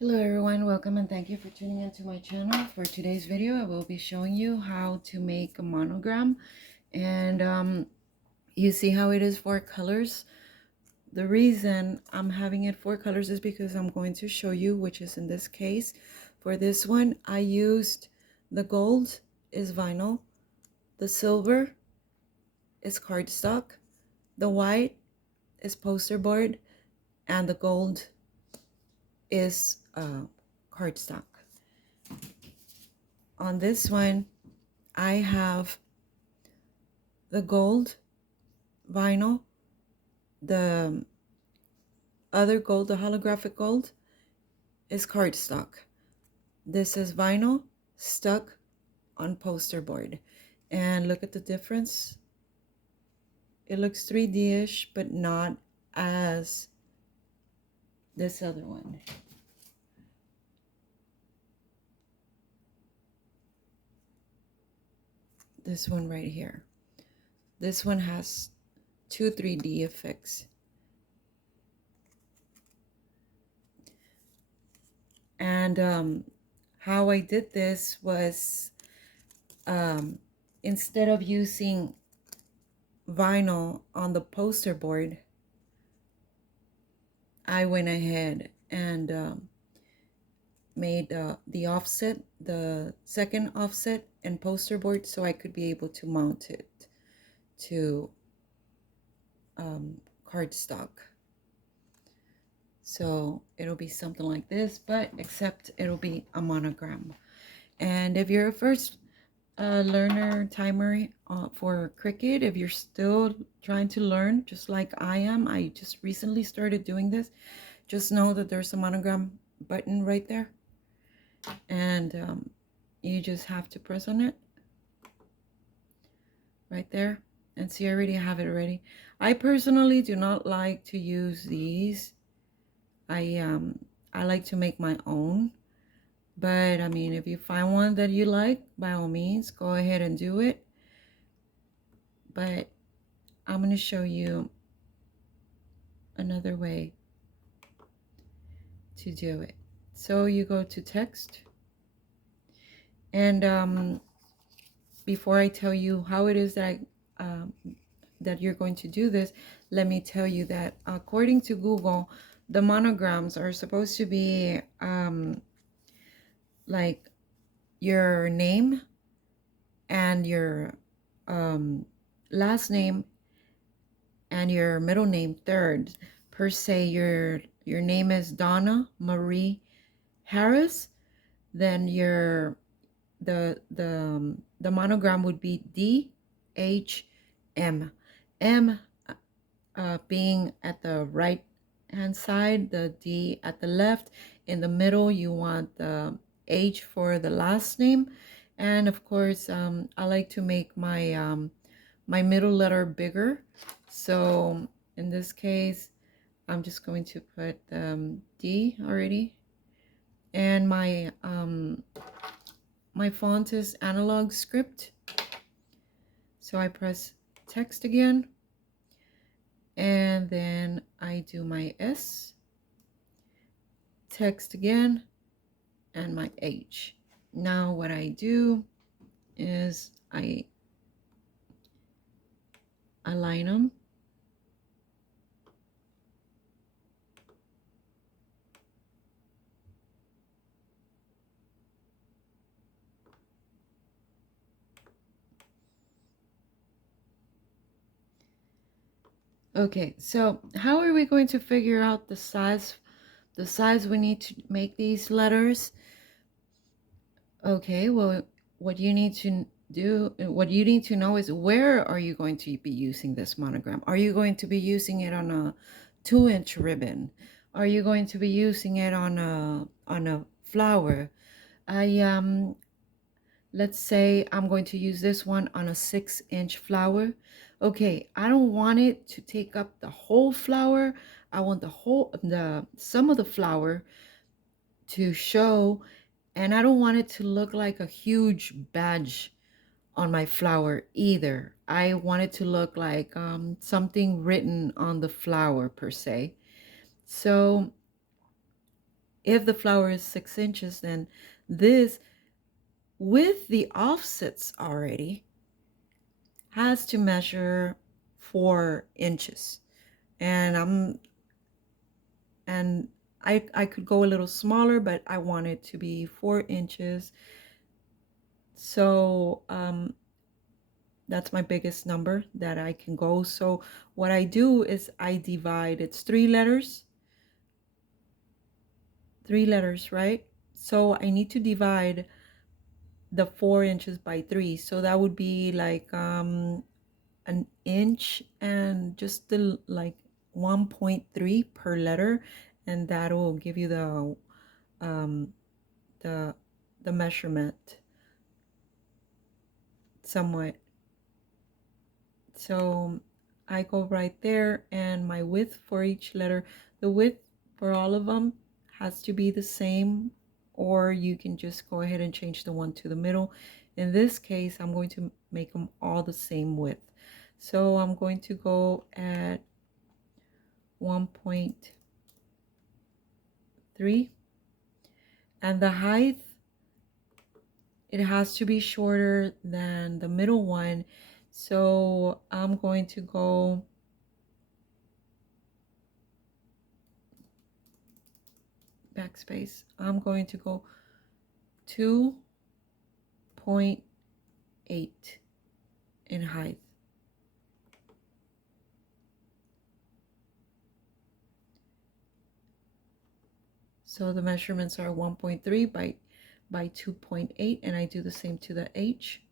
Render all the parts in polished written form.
Hello everyone, welcome and thank you for tuning into my channel. For today's video, I will be showing you how to make a monogram. And you see how it is 4 colors. The reason I'm having it 4 colors is because I'm going to show you, which is in this case. For this one, I used the gold is vinyl, the silver is cardstock, the white is poster board, and the gold is cardstock. On this one, I have the gold vinyl, the other gold, the holographic gold, is cardstock. This is vinyl stuck on poster board. And look at the difference. It looks 3D-ish, but not as this other one. This one right here. This one has two 3D effects. And how I did this was instead of using vinyl on the poster board, I went ahead and made the offset, the second offset and poster board, so I could be able to mount it to cardstock. So it'll be something like this, but except it'll be a monogram. And if you're a first learner timer for Cricut, if you're still trying to learn just like I am, I just recently started doing this, just know that there's a monogram button right there, and you just have to press on it right there. And see, I already have it already. I personally do not like to use these. I like to make my own. But I mean, if you find one that you like, by all means, go ahead and do it. But I'm going to show you another way to do it. So you go to text, and before I tell you how it is that that you're going to do this, let me tell you that according to Google, the monograms are supposed to be like your name and your last name and your middle name third. Per se, your name is Donna Marie Harris, then the monogram would be DHM. M being at the right hand side, the D at the left. In the middle, you want the H for the last name. And of course, I like to make my my middle letter bigger. So in this case, I'm just going to put D already. And my font is analog script. So I press text again. And then I do my S, text again, and my H. Now what I do is I align them. Okay, so how are we going to figure out the size we need to make these letters? Okay, well, what you need to know is, where are you going to be using this monogram? Are you going to be using it on a 2-inch ribbon? Are you going to be using it on a flower? Let's say I'm going to use this one on a 6-inch flower. Okay, I don't want it to take up the whole flower. I want some of the flower to show, and I don't want it to look like a huge badge on my flower either. I want it to look like something written on the flower per se. So If the flower is 6 inches, then this, with the offsets already, has to measure 4 inches. And I could go a little smaller, but I want it to be 4 inches. So that's my biggest number that I can go. So what I do is I divide, it's 3 letters, right? So I need to divide the 4 inches by 3. So that would be like an inch and just like 1.3 per letter, and that will give you um, the the measurement somewhat. So I go right there, and my width for each letter, the width for all of them has to be the same, or you can just go ahead and change the one to the middle. In this case, I'm going to make them all the same width. So I'm going to go at 1.3, and the height, it has to be shorter than the middle one. So I'm going to go backspace. I'm going to go 2.8 in height. So the measurements are 1.3 by 2.8, and I do the same to the H.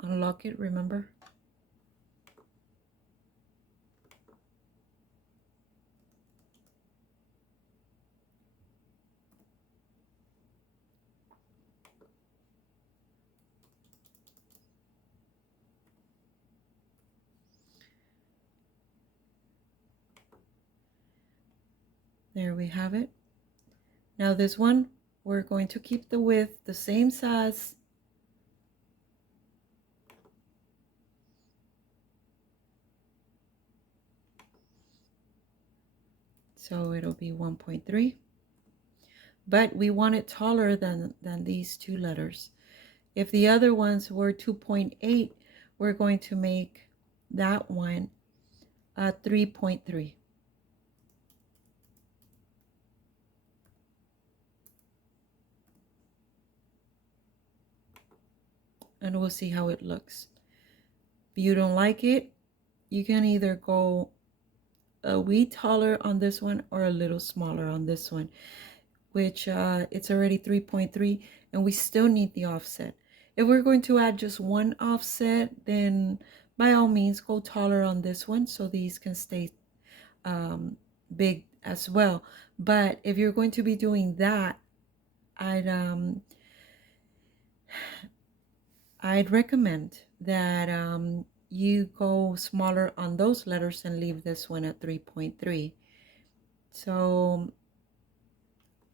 Unlock it, remember? There we have it. Now this one, we're going to keep the width the same size. So it'll be 1.3. But we want it taller than these 2 letters. If the other ones were 2.8, we're going to make that one 3.3. And we'll see how it looks. If you don't like it, you can either go a wee taller on this one or a little smaller on this one, which it's already 3.3, and we still need the offset. If we're going to add just one offset, then by all means go taller on this one so these can stay big as well. But if you're going to be doing that, I'd recommend that you go smaller on those letters and leave this one at 3.3. So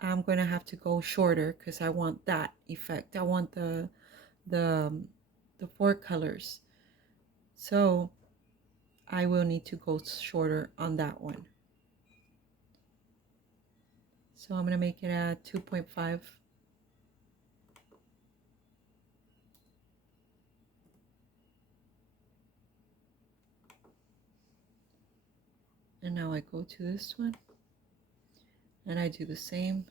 I'm going to have to go shorter because I want that effect. I want the 4 colors. So I will need to go shorter on that one. So I'm going to make it at 2.5. And now I go to this one and I do the same.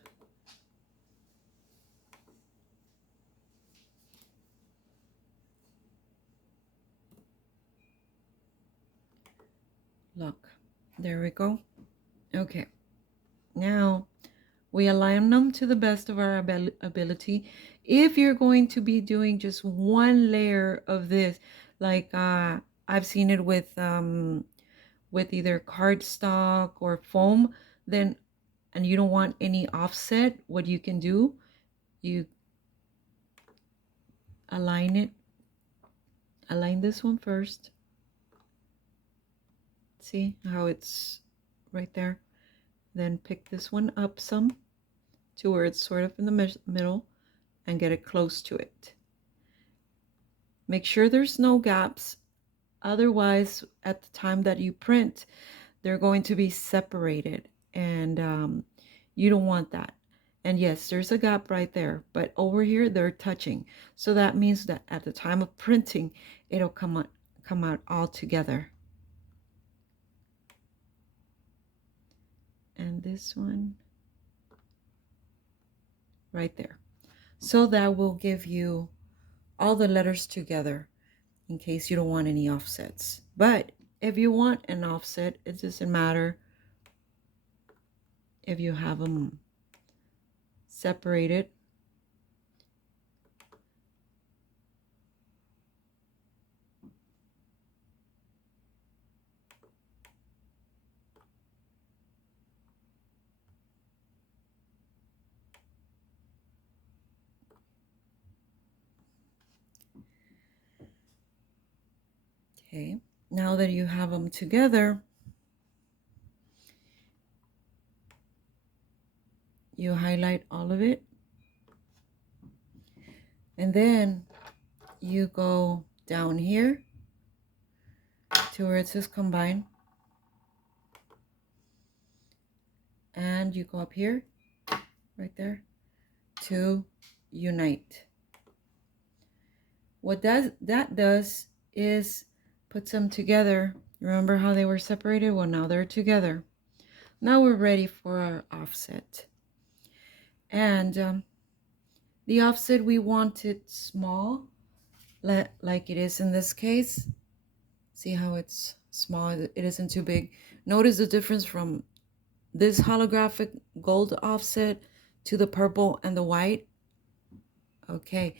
Look, there we go. Okay, now we align them to the best of our ability. If you're going to be doing just one layer of this, like I've seen it with either cardstock or foam, then, and you don't want any offset, what you can do, you align this one first. See how it's right there? Then pick this one up some to where it's sort of in the middle and get it close to it. Make sure there's no gaps. Otherwise, at the time that you print, they're going to be separated and you don't want that. And yes, there's a gap right there, but over here they're touching. So that means that at the time of printing, it'll come out all together. And this one right there. So that will give you all the letters together in case you don't want any offsets. But if you want an offset, it doesn't matter if you have them separated. Okay, now that you have them together, you highlight all of it, and then you go down here to where it says combine, and you go up here, right there, to unite. What that does is puts them together. Remember how they were separated? Well, now they're together. Now we're ready for our offset. And the offset, we want it small, like it is in this case. See how it's small? It isn't too big. Notice the difference from this holographic gold offset to the purple and the white. Okay,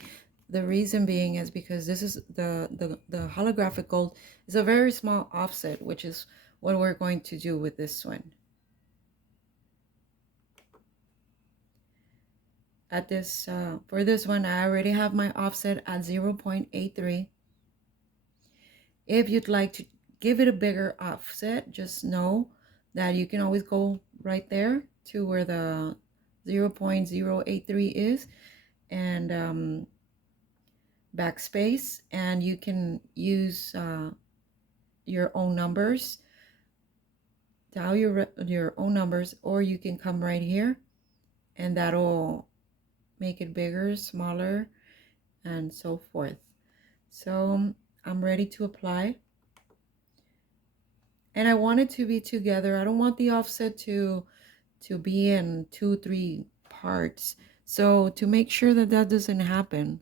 the reason being is because this is the holographic gold is a very small offset, which is what we're going to do with this one. At this for this one, I already have my offset at 0.83. If you'd like to give it a bigger offset, just know that you can always go right there to where the 0.083 is, and backspace, and you can use your own numbers, dial your own numbers, or you can come right here and that'll make it bigger, smaller, and so forth. So I'm ready to apply, and I want it to be together. I don't want the offset to be in 2-3 parts. So to make sure that that doesn't happen,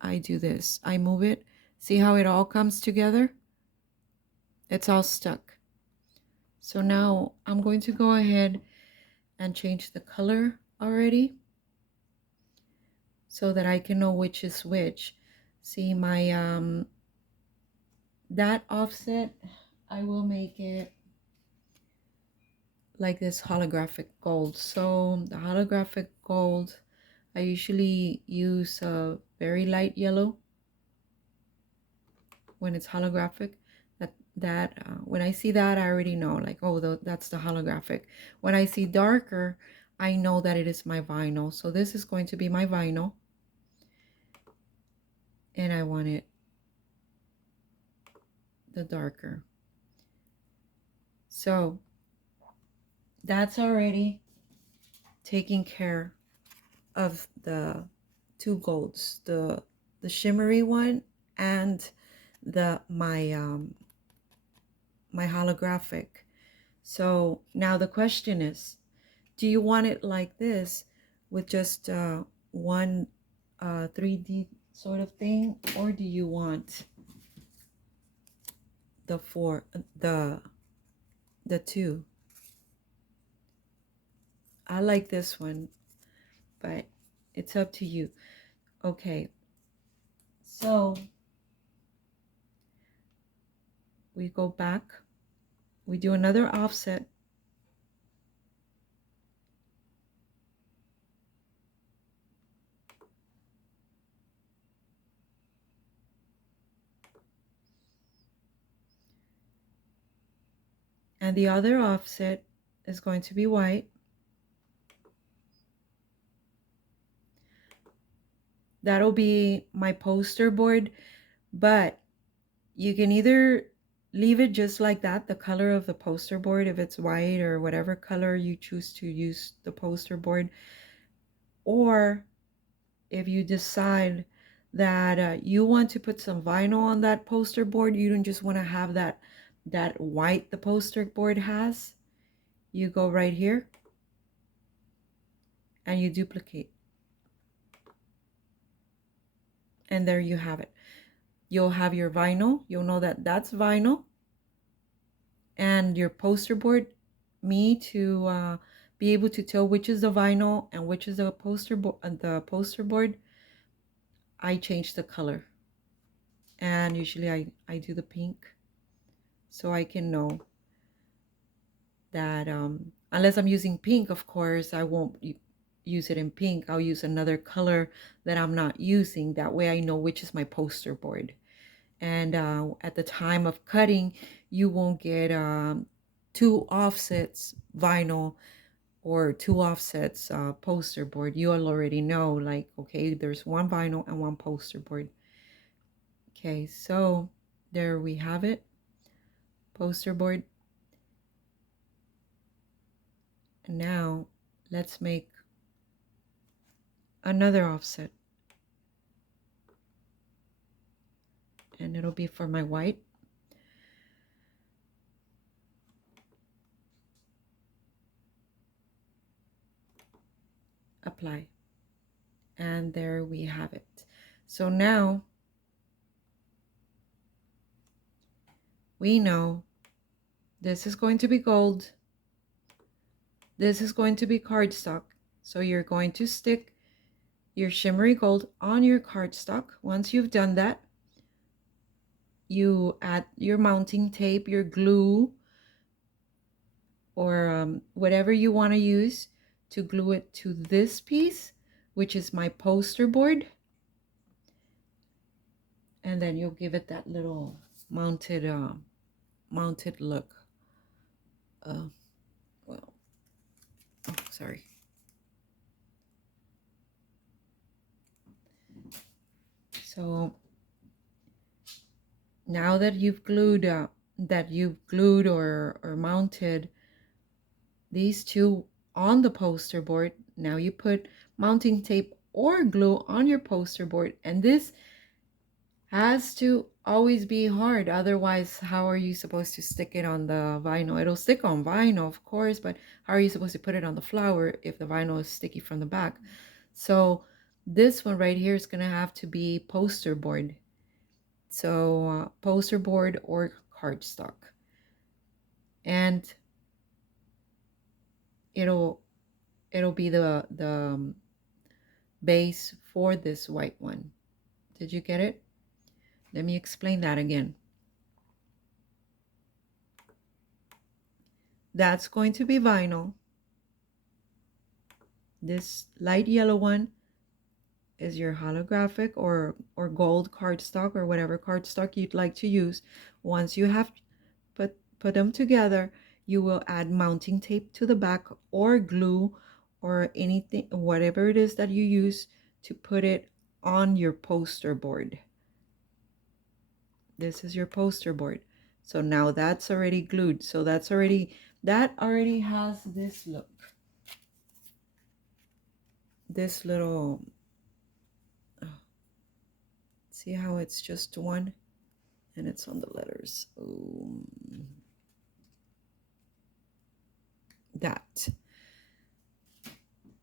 I do this. I move it. See how it all comes together? It's all stuck. So now I'm going to go ahead and change the color already so that I can know which is which. See my that offset, I will make it like this holographic gold. So the holographic gold, I usually use a very light yellow when it's holographic. When I see that, I already know, like, oh, that's the holographic. When I see darker, I know that it is my vinyl. So this is going to be my vinyl, and I want it the darker. So that's already taking care of the two golds, the shimmery one and my holographic. So now the question is, do you want it like this with just one 3D sort of thing, or do you want the two? I like this one, but it's up to you. Okay, so we go back, we do another offset, and the other offset is going to be white. That'll be my poster board, but you can either leave it just like that, the color of the poster board, if it's white or whatever color you choose to use the poster board. Or if you decide that you want to put some vinyl on that poster board, you don't just want to have that white the poster board has, you go right here and you duplicate, and there you have it. You'll have your vinyl, you'll know that that's vinyl, and your poster board, me to be able to tell which is the vinyl and which is the poster board, I change the color, and usually I do the pink, so I can know that unless I'm using pink, of course I won't use it in pink. I'll use another color that I'm not using, that way I know which is my poster board. And at the time of cutting, you won't get two offsets vinyl or two offsets poster board. You'll already know, like, okay, there's one vinyl and one poster board. Okay, so there we have it, poster board. And now let's make another offset, and it'll be for my white. Apply, and there we have it. So now we know this is going to be gold, this is going to be cardstock. So you're going to stick your shimmery gold on your cardstock. Once you've done that, you add your mounting tape, your glue, or whatever you want to use to glue it to this piece, which is my poster board. And then you'll give it that little mounted look. Well, oh, sorry. So now that you've glued or mounted these two on the poster board, now you put mounting tape or glue on your poster board, and this has to always be hard, otherwise how are you supposed to stick it on the vinyl? It'll stick on vinyl, of course, but how are you supposed to put it on the flower if the vinyl is sticky from the back? So this one right here is going to have to be poster board. So poster board or cardstock, and it'll be the base for this white one. Did you get it? Let me explain that again. That's going to be vinyl. This light yellow one is your holographic or gold cardstock, or whatever cardstock you'd like to use. Once you have put them together, you will add mounting tape to the back or glue or anything, whatever it is that you use to put it on your poster board. This is your poster board. So now that's already glued. So that already has this look. This little, see how it's just one and it's on the letters. That.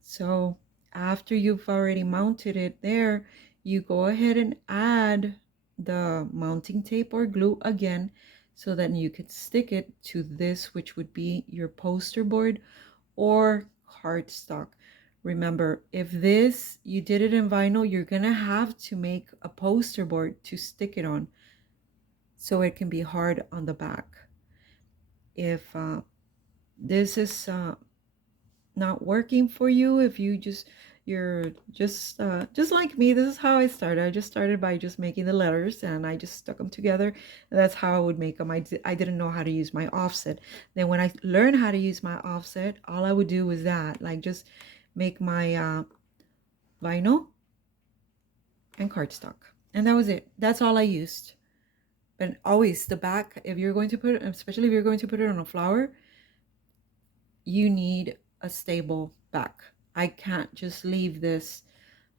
So after you've already mounted it there, you go ahead and add the mounting tape or glue again, so that you can stick it to this, which would be your poster board or cardstock. Remember, if you did it in vinyl, you're gonna have to make a poster board to stick it on, so it can be hard on the back. If this is not working for you, if you're just like me, this is how I started. I just started by just making the letters, and I just stuck them together, and that's how I would make them. I didn't know how to use my offset. Then when I learned how to use my offset, all I would do was that, like, just make my vinyl and cardstock, and that was it. That's all I used. But always the back, if you're going to put it, especially if you're going to put it on a flower, you need a stable back. I can't just leave this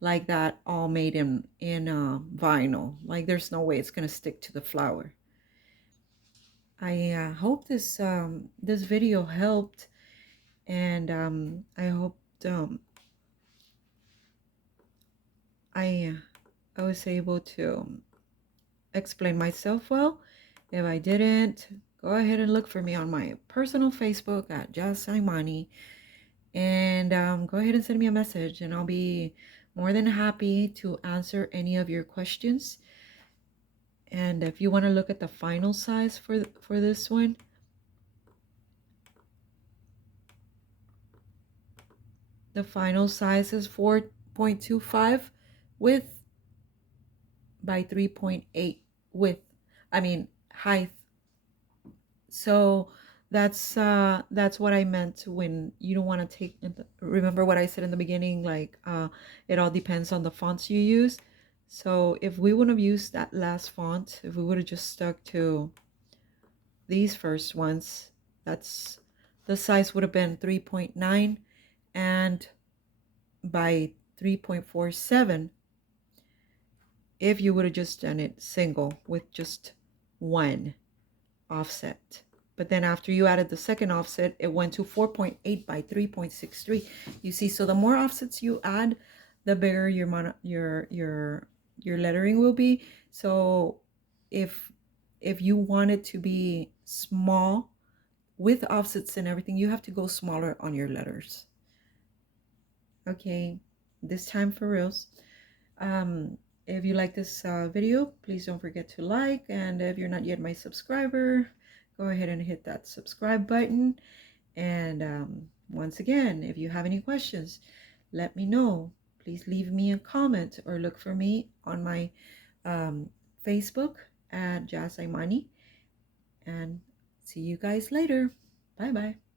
like that all made in vinyl. Like there's no way it's gonna stick to the flower. I hope this video helped, and I hope um, I I was able to explain myself well. If I didn't, go ahead and look for me on my personal Facebook at Jazz Saimani, and go ahead and send me a message, and I'll be more than happy to answer any of your questions. And if you want to look at the final size for this one, the final size is 4.25 width by 3.8 width. I mean height. So that's what I meant when you don't want to take. Remember what I said in the beginning, like it all depends on the fonts you use. So if we would have used that last font, if we would have just stuck to these first ones, that's the size would have been 3.9 and by 3.47 if you would have just done it single with just one offset. But then after you added the second offset, it went to 4.8 by 3.63. You see, so the more offsets you add, the bigger your lettering will be. So if you want it to be small with offsets and everything, you have to go smaller on your letters. Okay, this time for reals. If you like this video, please don't forget to like, and if you're not yet my subscriber, go ahead and hit that subscribe button. And once again, if you have any questions, let me know. Please leave me a comment or look for me on my Facebook at Jazz Imani. And see you guys later. Bye bye.